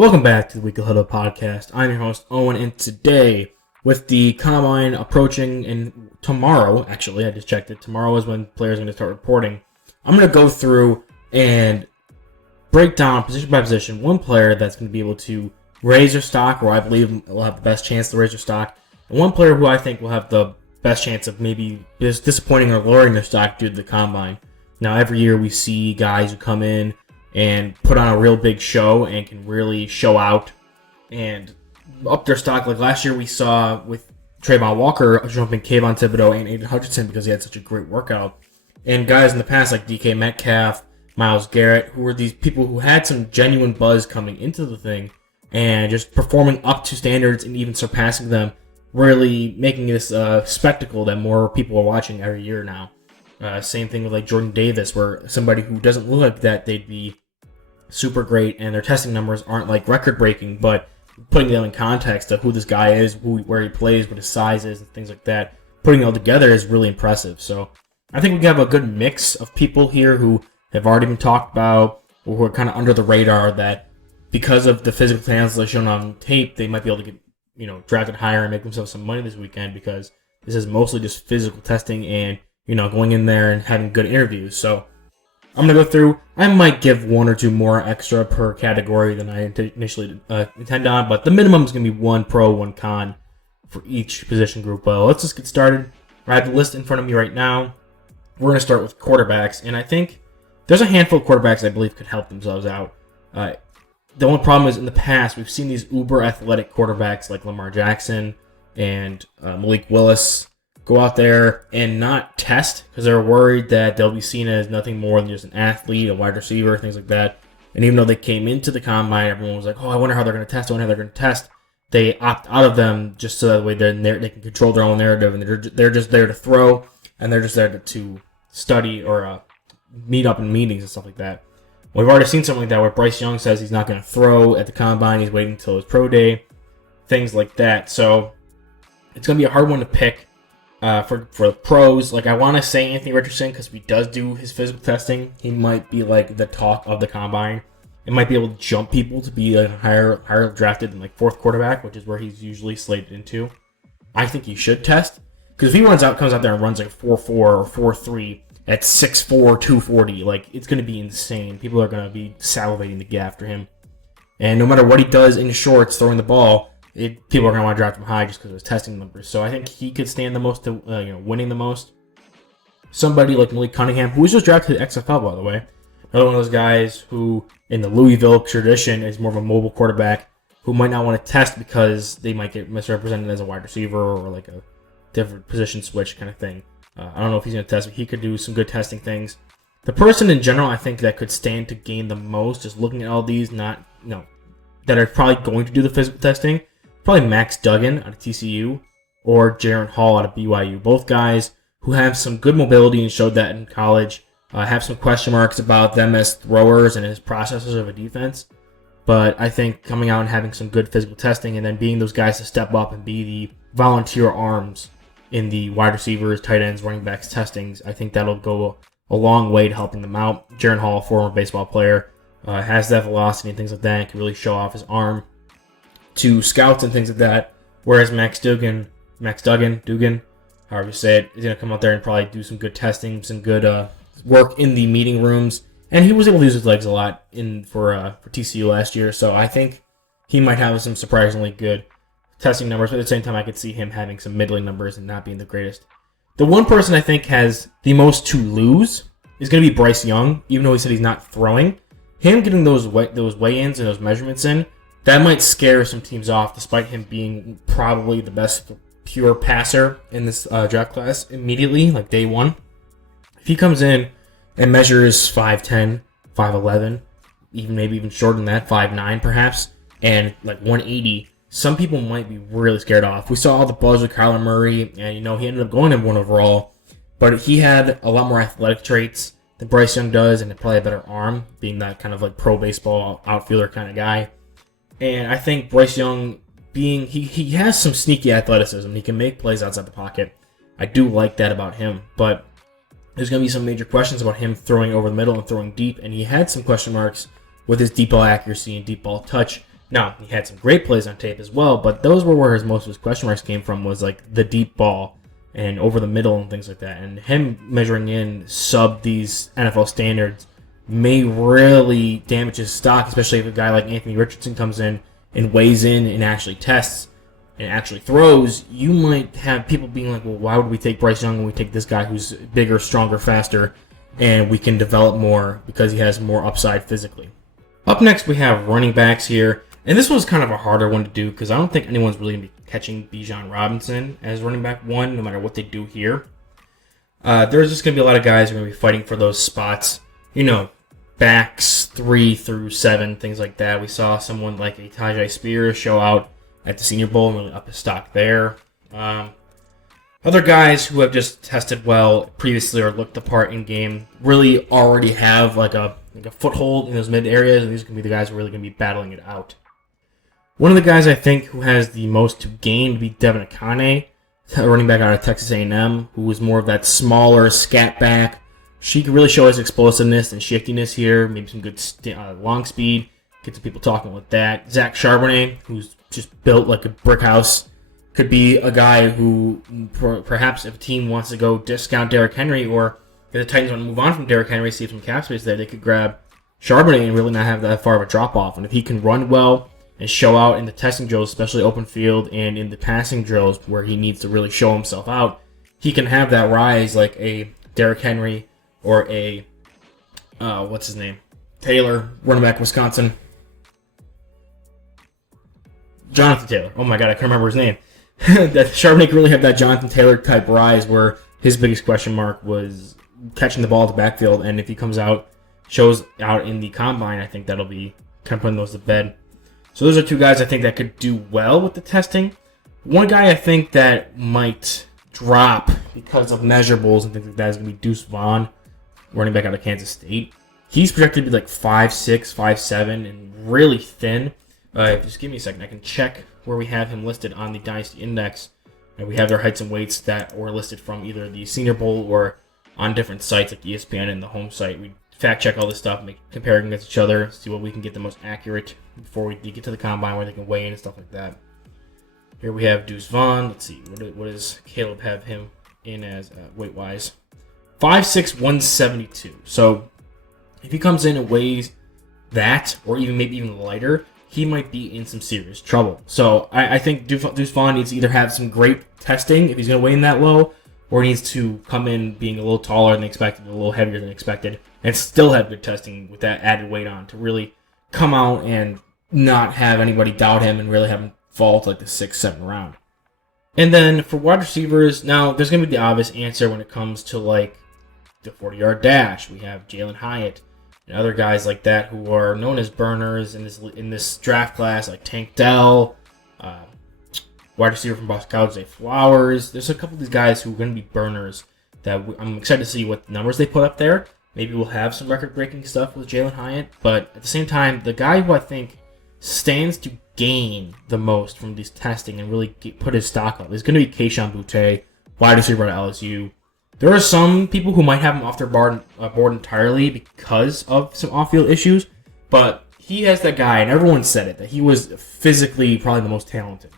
Welcome back to the Weekly Huddle podcast. I'm your host, Owen, and today, with the Combine approaching, and tomorrow, actually, I just checked it, tomorrow is when players are going to start reporting. I'm going to go through and break down, position by position, one player that's going to be able to raise their stock, or I believe will have the best chance to raise their stock, and one player who I think will have the best chance of maybe disappointing or lowering their stock due to the Combine. Now, every year we see guys who come in and put on a real big show and can really show out and up their stock. Like last year we saw with Trayvon Walker jumping Kayvon Thibodeau and Aiden Hutchinson because he had such a great workout. And guys in the past like DK Metcalf, Myles Garrett, who were these people who had some genuine buzz coming into the thing and just performing up to standards and even surpassing them, really making this a spectacle that more people are watching every year now. Same thing with like Jordan Davis, where somebody who doesn't look like that, they'd be super great, and their testing numbers aren't like record-breaking, but putting them in context of who this guy is, where he plays, what his size is, and things like that, putting it all together is really impressive. So I think we have a good mix of people here who have already been talked about, or who are kind of under the radar, that because of the physical talents they're shown on tape, they might be able to get drafted higher and make themselves some money this weekend, because this is mostly just physical testing and going in there and having good interviews. So I'm going to go through. I might give one or two more extra per category than I initially intend on, but the minimum is going to be one pro, one con for each position group. Well, let's just get started. I have the list in front of me right now. We're going to start with quarterbacks, and I think there's a handful of quarterbacks I believe could help themselves out. The only problem is in the past, we've seen these uber athletic quarterbacks like Lamar Jackson and Malik Willis go out there and not test because they're worried that they'll be seen as nothing more than just an athlete, a wide receiver, things like that. And even though they came into the Combine, everyone was like, oh, I wonder how they're going to test. They opt out of them just so that way they can control their own narrative, and they're just there to throw, and they're just there to study or meet up in meetings and stuff like that. We've already seen something like that where Bryce Young says he's not going to throw at the Combine. He's waiting until his pro day, things like that. So it's going to be a hard one to pick. For the pros, like I want to say Anthony Richardson because he does do his physical testing. He might be like the talk of the Combine. It might be able to jump people to be like higher drafted than like fourth quarterback, which is where he's usually slated into. I think he should test because if he comes out there and runs like a 4.4 or 4.3 at 6'4", 240, like it's going to be insane. People are going to be salivating to get after him, and no matter what he does in shorts throwing the ball, people are going to want to draft him high just because of his testing numbers. So I think he could stand the most to winning the most. Somebody like Malik Cunningham, who was just drafted to XFL, by the way. Another one of those guys who, in the Louisville tradition, is more of a mobile quarterback who might not want to test because they might get misrepresented as a wide receiver or like a different position switch kind of thing. I don't know if he's going to test, but he could do some good testing things. The person in general, I think, that could stand to gain the most, just looking at all these, that are probably going to do the physical testing, probably Max Duggan out of TCU or Jaron Hall out of BYU. Both guys who have some good mobility and showed that in college. Have some question marks about them as throwers and as processors of a defense. But I think coming out and having some good physical testing and then being those guys to step up and be the volunteer arms in the wide receivers, tight ends, running backs testings, I think that'll go a long way to helping them out. Jaron Hall, former baseball player, has that velocity and things like that and can really show off his arm to scouts and things like that, whereas Max Duggan, however you say it, is going to come out there and probably do some good testing, some good work in the meeting rooms, and he was able to use his legs a lot for TCU last year, so I think he might have some surprisingly good testing numbers, but at the same time I could see him having some middling numbers and not being the greatest. The one person I think has the most to lose is going to be Bryce Young, even though he said he's not throwing. Him getting those weigh-ins and those measurements in, that might scare some teams off, despite him being probably the best pure passer in this draft class immediately, like day one. If he comes in and measures 5'10", 5'11", maybe even shorter than that, 5'9" perhaps, and like 180, some people might be really scared off. We saw all the buzz with Kyler Murray, and he ended up going number one overall, but he had a lot more athletic traits than Bryce Young does, and probably a better arm, being that kind of like pro baseball outfielder kind of guy. And I think Bryce Young, he has some sneaky athleticism. He can make plays outside the pocket. I do like that about him. But there's going to be some major questions about him throwing over the middle and throwing deep. And he had some question marks with his deep ball accuracy and deep ball touch Now, he had some great plays on tape as well, but those were where most of his question marks came from, was like the deep ball and over the middle and things like that. And him measuring in sub these NFL standards may really damage his stock, especially if a guy like Anthony Richardson comes in and weighs in and actually tests and actually throws. You might have people being like, well, why would we take Bryce Young when we take this guy who's bigger, stronger, faster, and we can develop more because he has more upside physically. Up next, we have running backs here. And this one's kind of a harder one to do because I don't think anyone's really going to be catching Bijan Robinson as running back 1, no matter what they do here. There's just going to be a lot of guys who are going to be fighting for those spots. Backs 3 through 7, things like that. We saw someone like a Tajay Spears show out at the Senior Bowl and really up his stock there. Other guys who have just tested well previously or looked the part in game really already have like a foothold in those mid areas, and these are going to be the guys who are really going to be battling it out. One of the guys I think who has the most to gain would be Devin Akane, a running back out of Texas A&M, who is more of that smaller scat back. She can really show his explosiveness and shiftiness here, maybe some good long speed, get some people talking with that. Zach Charbonnet, who's just built like a brick house, could be a guy who perhaps if a team wants to go discount Derrick Henry, or if the Titans want to move on from Derrick Henry, see some cap space there, they could grab Charbonnet and really not have that far of a drop-off. And if he can run well and show out in the testing drills, especially open field, and in the passing drills where he needs to really show himself out, he can have that rise like a Derrick Henry or a, what's his name? Taylor, running back Wisconsin. Jonathan Taylor. Oh my God, I can't remember his name. That Charbonnet could really have that Jonathan Taylor type rise where his biggest question mark was catching the ball at the backfield, and if he comes out, shows out in the combine, I think that'll be kind of putting those to bed. So those are two guys I think that could do well with the testing. One guy I think that might drop because of measurables and things like that is going to be Deuce Vaughn, running back out of Kansas State. He's projected to be like 5'6", 5'7", and really thin. Just give me a second. I can check where we have him listed on the Dynasty Index. And we have their heights and weights that were listed from either the Senior Bowl or on different sites like ESPN and the home site. We fact check all this stuff, compare it against each other, see what we can get the most accurate before we get to the combine where they can weigh in and stuff like that. Here we have Deuce Vaughn. Let's see, what does Caleb have him in as weight-wise? 5'6", 172. So if he comes in and weighs that, or maybe even lighter, he might be in some serious trouble. So I think Deuce Vaughn needs to either have some great testing if he's going to weigh in that low, or he needs to come in being a little taller than expected, a little heavier than expected, and still have good testing with that added weight on to really come out and not have anybody doubt him and really have him fall to like the 6th, 7th round. And then for wide receivers, now there's going to be the obvious answer when it comes to like the 40-yard dash. We have Jalen Hyatt and other guys like that who are known as burners in this draft class, like Tank Dell, wide receiver from Boston College, Zay Flowers. There's a couple of these guys who are going to be burners that I'm excited to see what numbers they put up there. Maybe we'll have some record-breaking stuff with Jalen Hyatt, but at the same time, the guy who I think stands to gain the most from these testing and really put his stock up is going to be Kayshon Boutte, wide receiver at LSU. There are some people who might have him off their board entirely because of some off-field issues, but he has that guy, and everyone said it, that he was physically probably the most talented,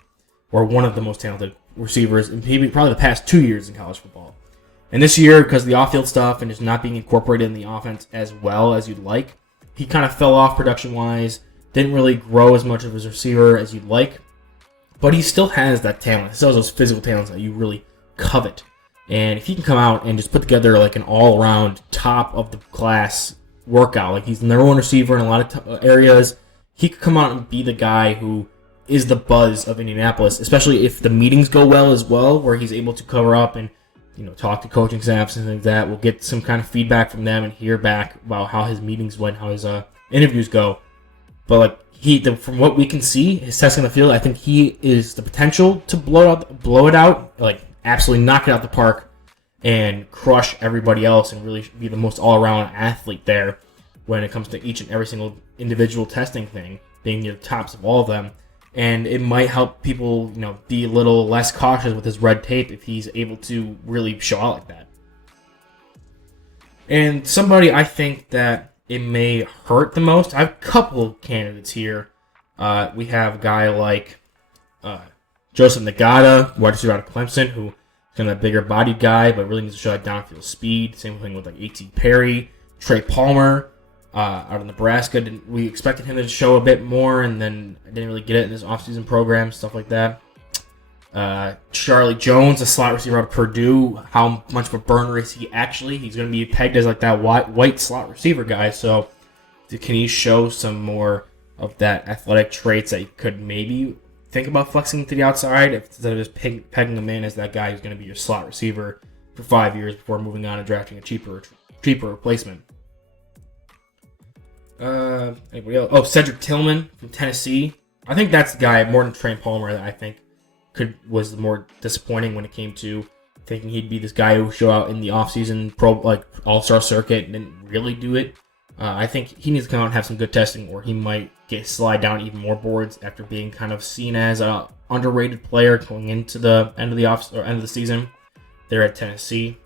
or one of the most talented receivers in probably the past 2 years in college football. And this year, because of the off-field stuff and just not being incorporated in the offense as well as you'd like, he kind of fell off production-wise, didn't really grow as much of his receiver as you'd like, but he still has that talent. He still has those physical talents that you really covet. And if he can come out and just put together like an all-around top-of-the-class workout, like he's the number one receiver in a lot of areas, he could come out and be the guy who is the buzz of Indianapolis, especially if the meetings go well as well, where he's able to cover up and talk to coaching staffs and things like that. We'll get some kind of feedback from them and hear back about how his meetings went, how his interviews go. But like from what we can see, his testing on the field, I think he is the potential to blow it out, like absolutely knock it out the park and crush everybody else and really be the most all-around athlete there when it comes to each and every single individual testing thing, being near the tops of all of them. And it might help people, be a little less cautious with his red tape if he's able to really show out like that. And somebody I think that it may hurt the most, I have a couple of candidates here We have a guy like Joseph Nagata, wide receiver out of Clemson, who is kind of a bigger bodied guy, but really needs to show that downfield speed. Same thing with like A.T. Perry, Trey Palmer, out of Nebraska. We expected him to show a bit more, and then didn't really get it in his offseason program, stuff like that. Charlie Jones, a slot receiver out of Purdue. How much of a burner is he actually? He's going to be pegged as like that white slot receiver guy. So can he show some more of that athletic traits that you could maybe think about flexing to the outside instead of just pegging him in as that guy who's going to be your slot receiver for 5 years before moving on and drafting a cheaper replacement? Anybody else? Oh, Cedric Tillman from Tennessee. I think that's the guy more than Trey Palmer that I think was more disappointing when it came to thinking he'd be this guy who would show out in the offseason all-star circuit and didn't really do it. I think he needs to come out and have some good testing, or he might slide down even more boards after being kind of seen as an underrated player going into the end of the season there at Tennessee.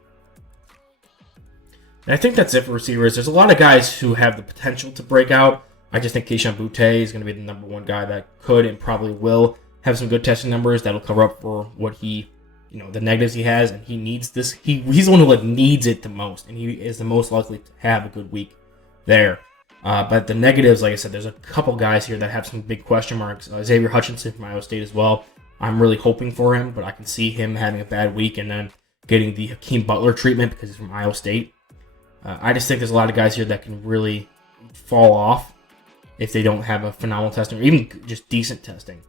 And I think that's it for receivers. There's a lot of guys who have the potential to break out. I just think Kayshon Boutte is going to be the number one guy that could and probably will have some good testing numbers that'll cover up for what the negatives he has, and he needs this. He's the one who needs it the most, and he is the most likely to have a good week there. But the negatives, like I said, there's a couple guys here that have some big question marks. Xavier Hutchinson from Iowa State as well. I'm really hoping for him, but I can see him having a bad week and then getting the Hakeem Butler treatment because he's from Iowa State. I just think there's a lot of guys here that can really fall off if they don't have a phenomenal testing or even just decent testing.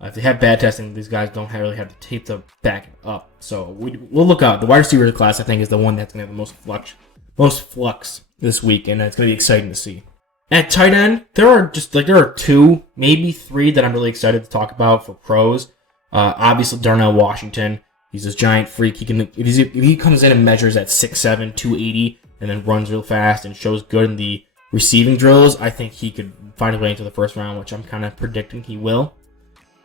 If they have bad testing, these guys don't really have the tape to back it up. So we'll look out. The wide receiver class, I think, is the one that's going to have the most flux this week, and it's going to be exciting to see. At tight end, there are two, maybe three that I'm really excited to talk about for pros. Obviously, Darnell Washington. He's this giant freak. If he comes in and measures at 6'7", 280, and then runs real fast and shows good in the receiving drills, I think he could find his way into the first round, which I'm kind of predicting he will.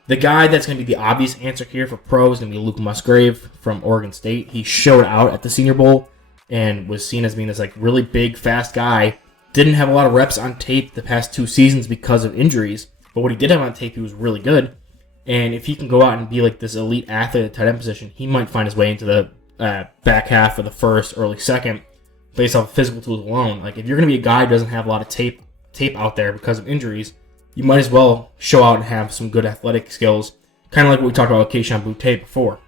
The guy that's going to be the obvious answer here for pro is going to be Luke Musgrave from Oregon State. He showed out at the Senior Bowl and was seen as being this really big, fast guy. Didn't have a lot of reps on tape the past 2 seasons because of injuries, but what he did have on tape, he was really good. And if he can go out and be like this elite athlete at the tight end position, he might find his way into the back half of the first, early second, based off physical tools alone. Like, if you're going to be a guy who doesn't have a lot of tape out there because of injuries, you might as well show out and have some good athletic skills, kind of like what we talked about with Kayshon Boutte before.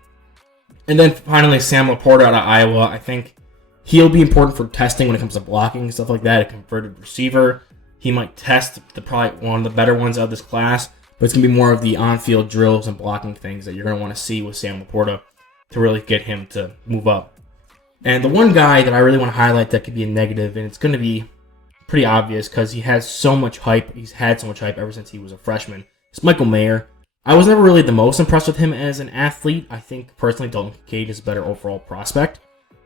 And then finally, Sam Laporta out of Iowa. I think he'll be important for testing when it comes to blocking and stuff like that. A converted receiver. He might test probably one of the better ones out of this class, but it's going to be more of the on-field drills and blocking things that you're going to want to see with Sam Laporta to really get him to move up. And the one guy that I really want to highlight that could be a negative, and it's going to be pretty obvious because he has so much hype. He's had so much hype ever since he was a freshman. It's Michael Mayer. I was never really the most impressed with him as an athlete. I think personally Dalton Kincaid is a better overall prospect.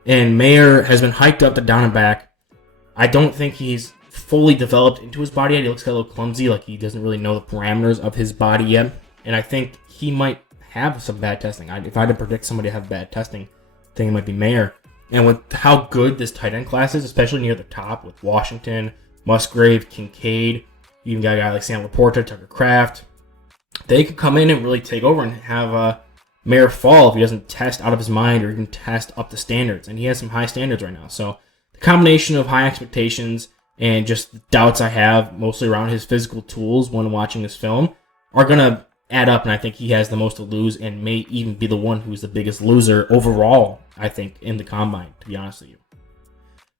And Mayer has been hyped up to down and back. I don't think he's fully developed into his body yet. He looks a little clumsy, like he doesn't really know the parameters of his body yet. And I think he might have some bad testing. If I had to predict somebody to have bad testing, I think it might be Mayer. And with how good this tight end class is, especially near the top with Washington, Musgrave, Kincaid, you even got a guy like Sam Laporta, Tucker Kraft, they could come in and really take over and have Mayer fall if he doesn't test out of his mind or even test up to standards. And he has some high standards right now. So the combination of high expectations and just the doubts I have mostly around his physical tools when watching this film are going to add up, and I think he has the most to lose and may even be the one who's the biggest loser overall, I think, in the combine, to be honest with you.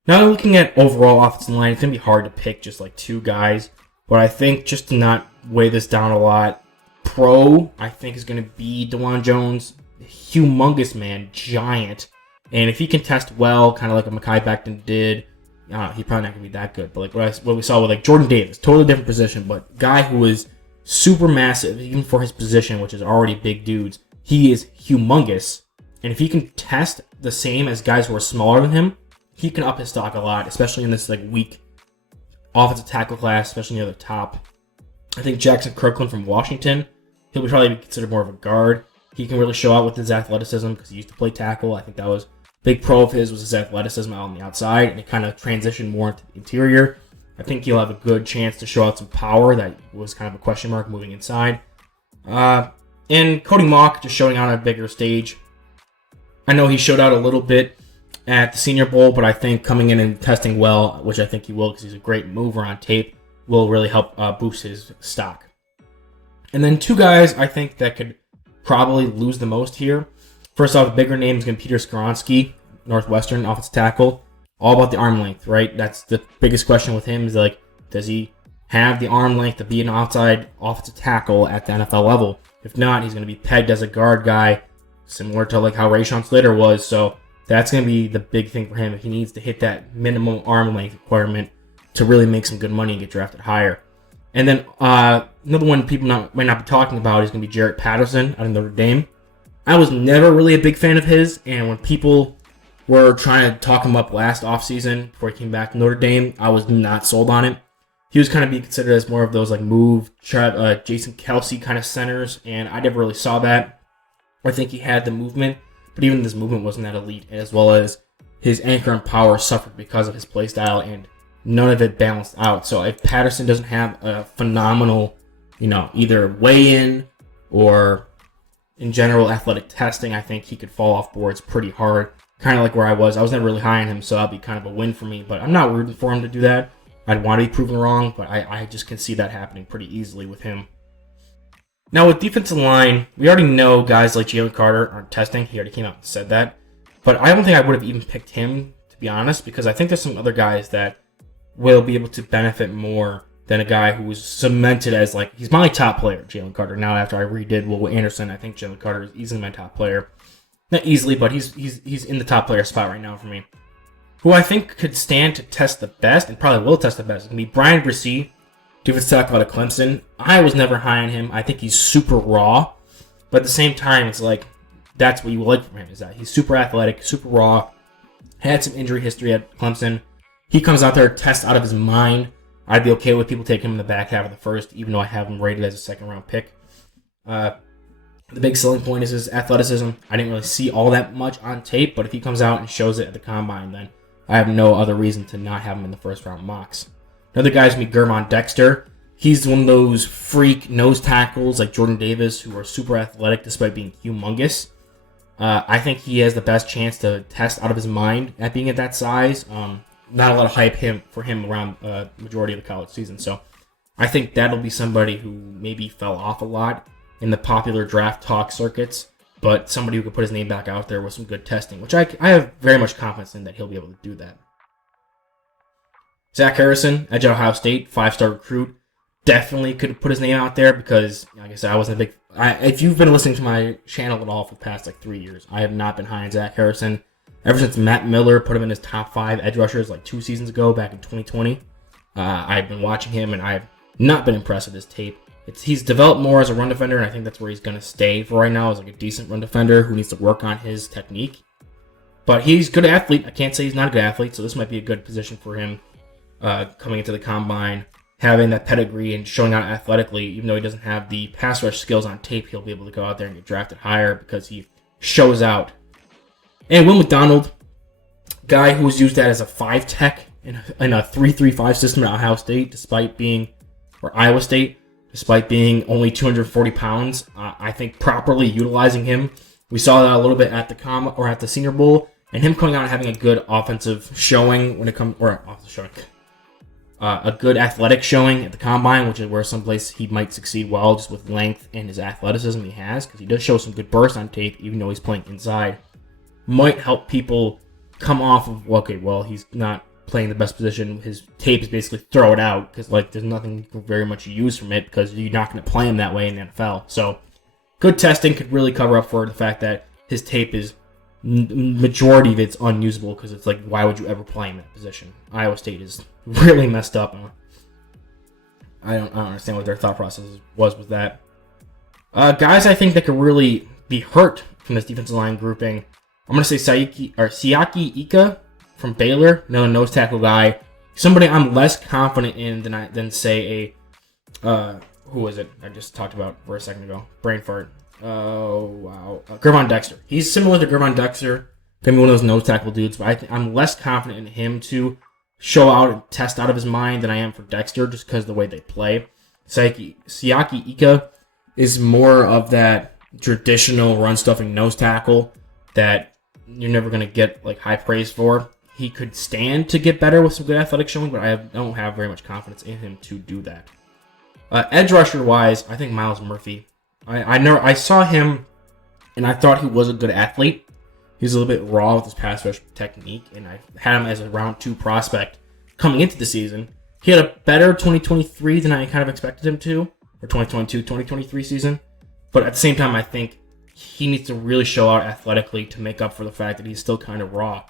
Now looking at overall offensive line, it's going to be hard to pick just like 2 guys, but I think just to not weigh this down a lot, pro, I think, is going to be DeJuan Jones, humongous man, giant, and if he can test well, kind of like a Mekhi Becton did, he's probably not going to be that good, but like what we saw with like Jordan Davis, totally different position, but guy who is super massive, even for his position, which is already big dudes. He is humongous. And if he can test the same as guys who are smaller than him, he can up his stock a lot, especially in this weak offensive tackle class, especially near the top. I think Jackson Kirkland from Washington, he'll probably be considered more of a guard. He can really show out with his athleticism because he used to play tackle. I think that was a big pro of his was his athleticism out on the outside, and it kind of transitioned more into the interior. I think he'll have a good chance to show out some power. That was kind of a question mark moving inside. And Cody Mauch just showing out on a bigger stage. I know he showed out a little bit at the Senior Bowl, but I think coming in and testing well, which I think he will because he's a great mover on tape, will really help boost his stock. And then 2 guys I think that could probably lose the most here. First off, the bigger name is going to be Peter Skoronski, Northwestern offensive tackle. All about the arm length, right? That's the biggest question with him is like, does he have the arm length to be an outside offensive tackle at the NFL level? If not, he's going to be pegged as a guard guy, similar to like how Rashawn Slater was. So that's going to be the big thing for him. If he needs to hit that minimum arm length requirement to really make some good money and get drafted higher. And then another one people might not be talking about is going to be Jarrett Patterson out of Notre Dame. I was never really a big fan of his, and when people were trying to talk him up last offseason before he came back to Notre Dame, I was not sold on it. He was kind of being considered as more of those like Jason Kelsey kind of centers, and I never really saw that. I think he had the movement, but even this movement wasn't that elite, as well as his anchor and power suffered because of his play style, and none of it balanced out. So if Patterson doesn't have a phenomenal, either weigh-in or in general athletic testing, I think he could fall off boards pretty hard. Kind of like where I was. I was never really high on him, so that'll be kind of a win for me. But I'm not rooting for him to do that. I'd want to be proven wrong, but I just can see that happening pretty easily with him. Now with defensive line, we already know guys like Jalen Carter aren't testing. He already came out and said that. But I don't think I would have even picked him, to be honest, because I think there's some other guys that will be able to benefit more than a guy who was cemented as like, he's my top player, Jalen Carter. Now after I redid Will Anderson, I think Jalen Carter is easily my top player. Not easily, but he's in the top player spot right now for me. Who I think could stand to test the best, and probably will test the best, is going to be Brian Bresee, defensive tackle out of Clemson. I was never high on him. I think he's super raw, but at the same time, it's like, that's what you like from him, is that he's super athletic, super raw, had some injury history at Clemson. He comes out there, tests out of his mind. I'd be okay with people taking him in the back half of the first, even though I have him rated as a second-round pick. The big selling point is his athleticism. I didn't really see all that much on tape, but if he comes out and shows it at the combine, then I have no other reason to not have him in the first-round mocks. Another guy is going to be Gervon Dexter. He's one of those freak nose tackles like Jordan Davis who are super athletic despite being humongous. I think he has the best chance to test out of his mind at being at that size. Not a lot of hype for him around the majority of the college season. So I think that'll be somebody who maybe fell off a lot in the popular draft talk circuits, but somebody who could put his name back out there with some good testing, which I have very much confidence in that he'll be able to do that. Zach Harrison, edge at Ohio State, 5-star recruit, definitely could put his name out there because, like I said, I wasn't a big... if you've been listening to my channel at all for the past 3 years, I have not been high on Zach Harrison. Ever since Matt Miller put him in his top 5 edge rushers 2 seasons ago, back in 2020, I've been watching him, and I've not been impressed with his tape. He's developed more as a run defender, and I think that's where he's going to stay for right now, as a decent run defender who needs to work on his technique. But he's a good athlete. I can't say he's not a good athlete, so this might be a good position for him coming into the combine, having that pedigree and showing out athletically. Even though he doesn't have the pass rush skills on tape, he'll be able to go out there and get drafted higher because he shows out. And Will McDonald, guy who was used as a 5 tech in a 3-3-5 system at Ohio State, Iowa State, despite being only 240 pounds. I think properly utilizing him, we saw that a little bit at the Senior Bowl, and him coming out and having a good offensive showing a good athletic showing at the combine, which is where someplace he might succeed well, just with length and his athleticism he has, because he does show some good burst on tape, even though he's playing inside. Might help people come off of, he's not playing the best position. His tape is basically throw it out because there's nothing you can very much use from it because you're not going to play him that way in the NFL. So good testing could really cover up for the fact that his tape is majority of it's unusable because it's why would you ever play in that position? Iowa State is really messed up. I don't understand what their thought process was with that. Guys, I think that could really be hurt from this defensive line grouping. I'm going to say Siaki Ika from Baylor, another nose tackle guy. Somebody I'm less confident in than say who was it I just talked about for a second ago? Brain fart. Oh, wow. Gervon Dexter. He's similar to Gervon Dexter. Going to be one of those nose tackle dudes, but I'm less confident in him to show out and test out of his mind than I am for Dexter, just because of the way they play. Siaki Ika is more of that traditional run-stuffing nose tackle that you're never going to get like high praise for. He could stand to get better with some good athletic showing, but I don't have very much confidence in him to do that. Edge rusher-wise, I think Myles Murphy. I saw him, and I thought he was a good athlete. He's a little bit raw with his pass rush technique, and I had him as a round 2 prospect coming into the season. He had a better 2023 than I kind of expected him to, or 2022-2023 season. But at the same time, I think he needs to really show out athletically to make up for the fact that he's still kind of raw.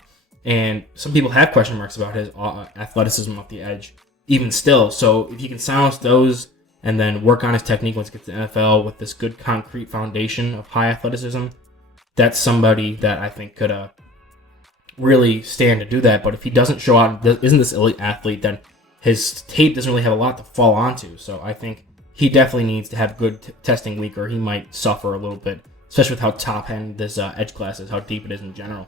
And some people have question marks about his athleticism off the edge, even still. So if he can silence those and then work on his technique once he gets to the NFL with this good concrete foundation of high athleticism, that's somebody that I think could really stand to do that. But if he doesn't show out, isn't this elite athlete, then his tape doesn't really have a lot to fall onto. So I think he definitely needs to have good testing week, or he might suffer a little bit, especially with how top-end this edge class is, how deep it is in general.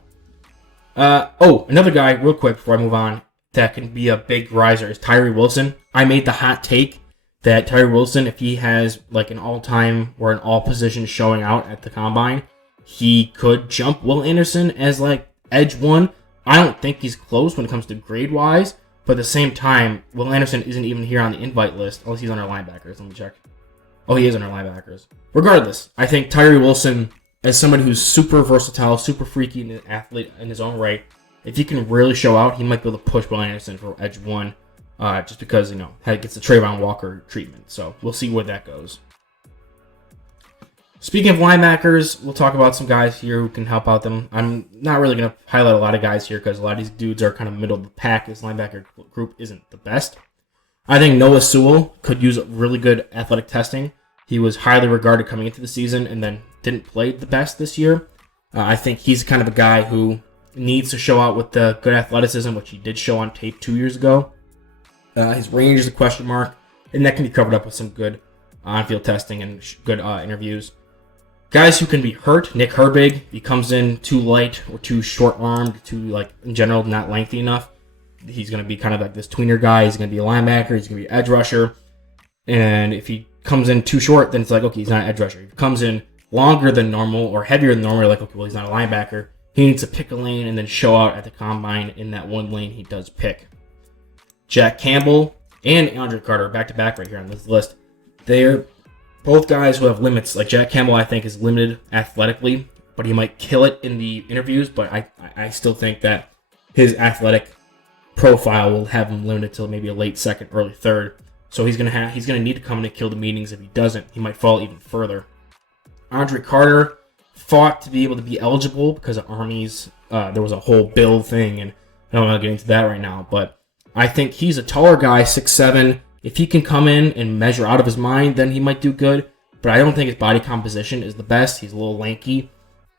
Another guy, real quick before I move on, that can be a big riser is Tyree Wilson. I made the hot take that Tyree Wilson, if he has like an all-time or an all-position showing out at the combine, he could jump Will Anderson as like edge 1. I don't think he's close when it comes to grade-wise, but at the same time, Will Anderson isn't even here on the invite list, unless he's on our linebackers. Let me check. Oh, he is on our linebackers. Regardless, I think Tyree Wilson, as somebody who's super versatile, super freaky and an athlete in his own right, if he can really show out, he might be able to push Will Anderson for edge 1, just because, he gets the Trayvon Walker treatment. So we'll see where that goes. Speaking of linebackers, we'll talk about some guys here who can help out them. I'm not really going to highlight a lot of guys here because a lot of these dudes are kind of middle of the pack. This linebacker group isn't the best. I think Noah Sewell could use really good athletic testing. He was highly regarded coming into the season and then didn't play the best this year. I think he's kind of a guy who needs to show out with the good athleticism, which he did show on tape 2 years ago. His range is a question mark, and that can be covered up with some good on-field testing and good interviews. Guys who can be hurt, Nick Herbig, he comes in too light or too short-armed, in general, not lengthy enough. He's going to be kind of like this tweener guy. He's going to be a linebacker. He's going to be an edge rusher. And if he comes in too short, then it's like, okay, he's not an edge rusher. If he comes in longer than normal or heavier than normal, you're like, okay, well, he's not a linebacker. He needs to pick a lane and then show out at the combine in that one lane he does pick. Jack Campbell and Andre Carter, back-to-back right here on this list. They're both guys who have limits. Like Jack Campbell, I think, is limited athletically, but he might kill it in the interviews. But I still think that his athletic profile will have him limited till maybe a late second, early third. So he's gonna need to come in and kill the meetings. If he doesn't, he might fall even further. Andre Carter fought to be able to be eligible because of Army's. There was a whole bill thing, and I don't want to get into that right now. But I think he's a taller guy, 6'7". If he can come in and measure out of his mind, then he might do good. But I don't think his body composition is the best. He's a little lanky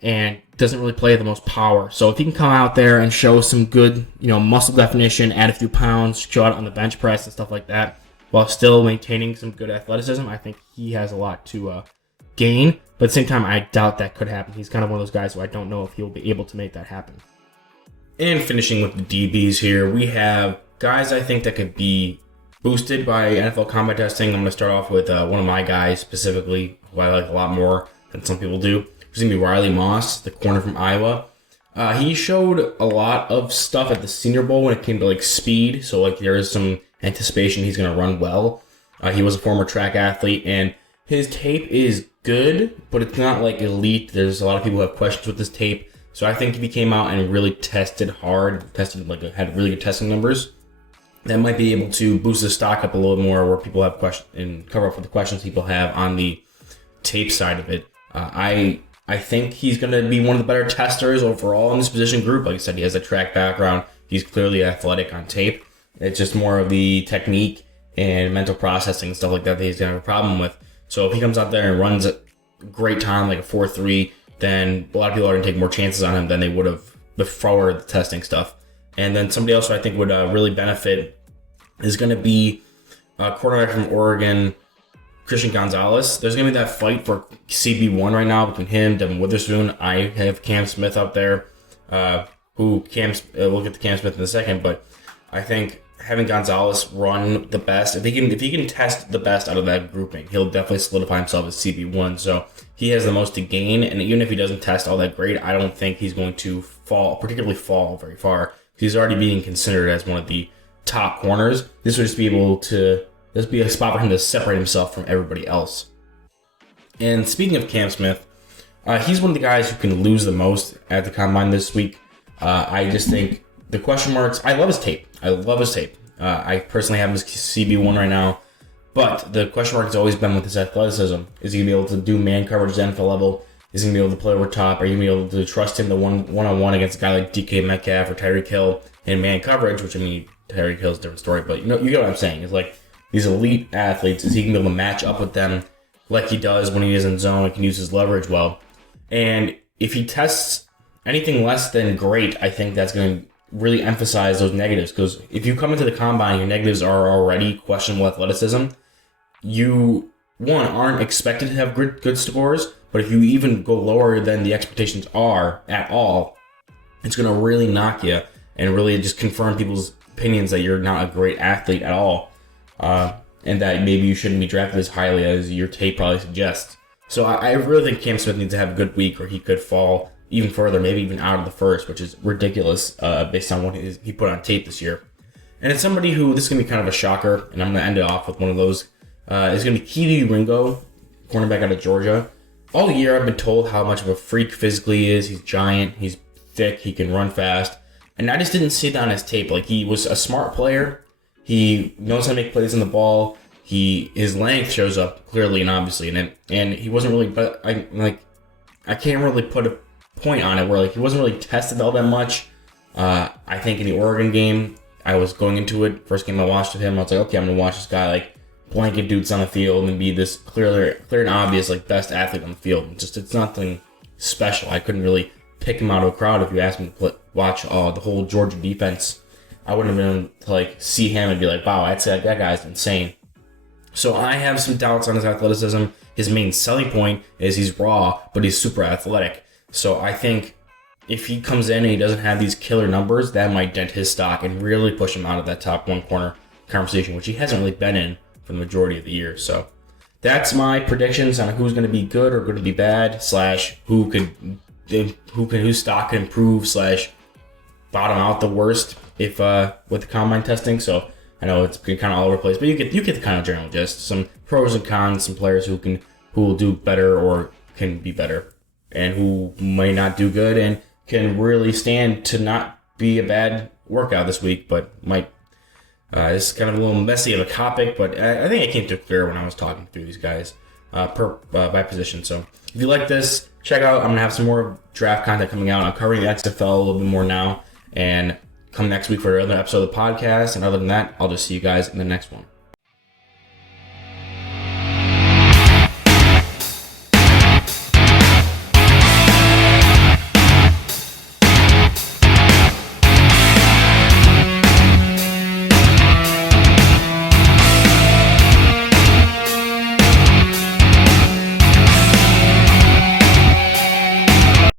and doesn't really play the most power. So if he can come out there and show some good, muscle definition, add a few pounds, show out on the bench press and stuff like that, while still maintaining some good athleticism, I think he has a lot to gain. But at the same time, I doubt that could happen. He's kind of one of those guys who I don't know if he'll be able to make that happen. And finishing with the DBs here, we have guys I think that could be boosted by NFL combat testing. I'm going to start off with one of my guys specifically, who I like a lot more than some people do. It's going to be Riley Moss, the corner from Iowa. He showed a lot of stuff at the Senior Bowl when it came to speed. So there is some anticipation he's going to run well. He was a former track athlete, and his tape is good, but it's not elite. There's a lot of people who have questions with this tape. So I think if he came out and really tested hard, had really good testing numbers, that might be able to boost the stock up a little more, where people have questions and cover up for the questions people have on the tape side of it. I think he's going to be one of the better testers overall in this position group. Like I said, he has a track background. He's clearly athletic on tape. It's just more of the technique and mental processing and stuff like that he's going to have a problem with. So if he comes out there and runs a great time, like a 4.3, then a lot of people are going to take more chances on him than they would have before the testing stuff. And then somebody else who I think would really benefit is going to be a quarterback from Oregon, Christian Gonzalez. There's going to be that fight for CB1 right now between him, Devin Witherspoon. I have Cam Smith up there, we'll get to Cam Smith in a second, but I think having Gonzalez run the best, if he can test the best out of that grouping, he'll definitely solidify himself as CB1. So he has the most to gain, and even if he doesn't test all that great, I don't think he's going to particularly fall very far. He's already being considered as one of the top corners. This would just be a spot for him to separate himself from everybody else. And speaking of Cam Smith, he's one of the guys who can lose the most at the combine this week. I just think the question marks. I love his tape. I personally have him as CB1 right now, but the question mark has always been with his athleticism. Is he going to be able to do man coverage at NFL level? Is he going to be able to play over top? Are you going to be able to trust him to one-on-one against a guy like DK Metcalf or Tyreek Hill in man coverage? Which, I mean, Tyreek Hill's a different story, but you get what I'm saying. It's like these elite athletes, is he going to be able to match up with them like he does when he is in zone and can use his leverage well? And if he tests anything less than great, I think that's going to really emphasize those negatives, because if you come into the combine, your negatives are already questionable athleticism. You, aren't expected to have good scores, but if you even go lower than the expectations are at all, it's going to really knock you and really just confirm people's opinions that you're not a great athlete at all, and that maybe you shouldn't be drafted as highly as your tape probably suggests. So I really think Cam Smith needs to have a good week, or he could fall even further, maybe even out of the first, which is ridiculous based on what he put on tape this year. And it's somebody who, this is going to be kind of a shocker, and I'm going to end it off with one of those, is going to be Keely Ringo, cornerback out of Georgia. All year I've been told how much of a freak physically he is. He's giant, he's thick, he can run fast. And I just didn't see that on his tape. Like, he was a smart player. He knows how to make plays on the ball. His length shows up clearly and obviously in it. And he wasn't really, but I can't really put a point on it where he wasn't really tested all that much. I think in the Oregon game, I was going into it, first game I watched of him, I was like, okay, I'm gonna watch this guy blanket dudes on the field and be this clear and obvious best athlete on the field. It's nothing special. I couldn't really pick him out of a crowd. If you asked me to watch the whole Georgia defense, I wouldn't have been able to see him and be like, wow, that guy's insane. So I have some doubts on his athleticism. His main selling point is he's raw, but he's super athletic. So I think if he comes in and he doesn't have these killer numbers, that might dent his stock and really push him out of that top one corner conversation, which he hasn't really been in for the majority of the year. So that's my predictions on who's going to be good or going to be bad, / whose stock can improve / bottom out the worst if with the combine testing. So I know it's been kind of all over the place, but you get the kind of general gist. Some pros and cons, some players who will do better or can be better, and who may not do good and can really stand to not be a bad workout this week, but might. It's kind of a little messy of a topic, but I think I came to clear when I was talking through these guys by position. So if you like this, check out. I'm going to have some more draft content coming out. I'm covering the XFL a little bit more now, and come next week for another episode of the podcast. And other than that, I'll just see you guys in the next one.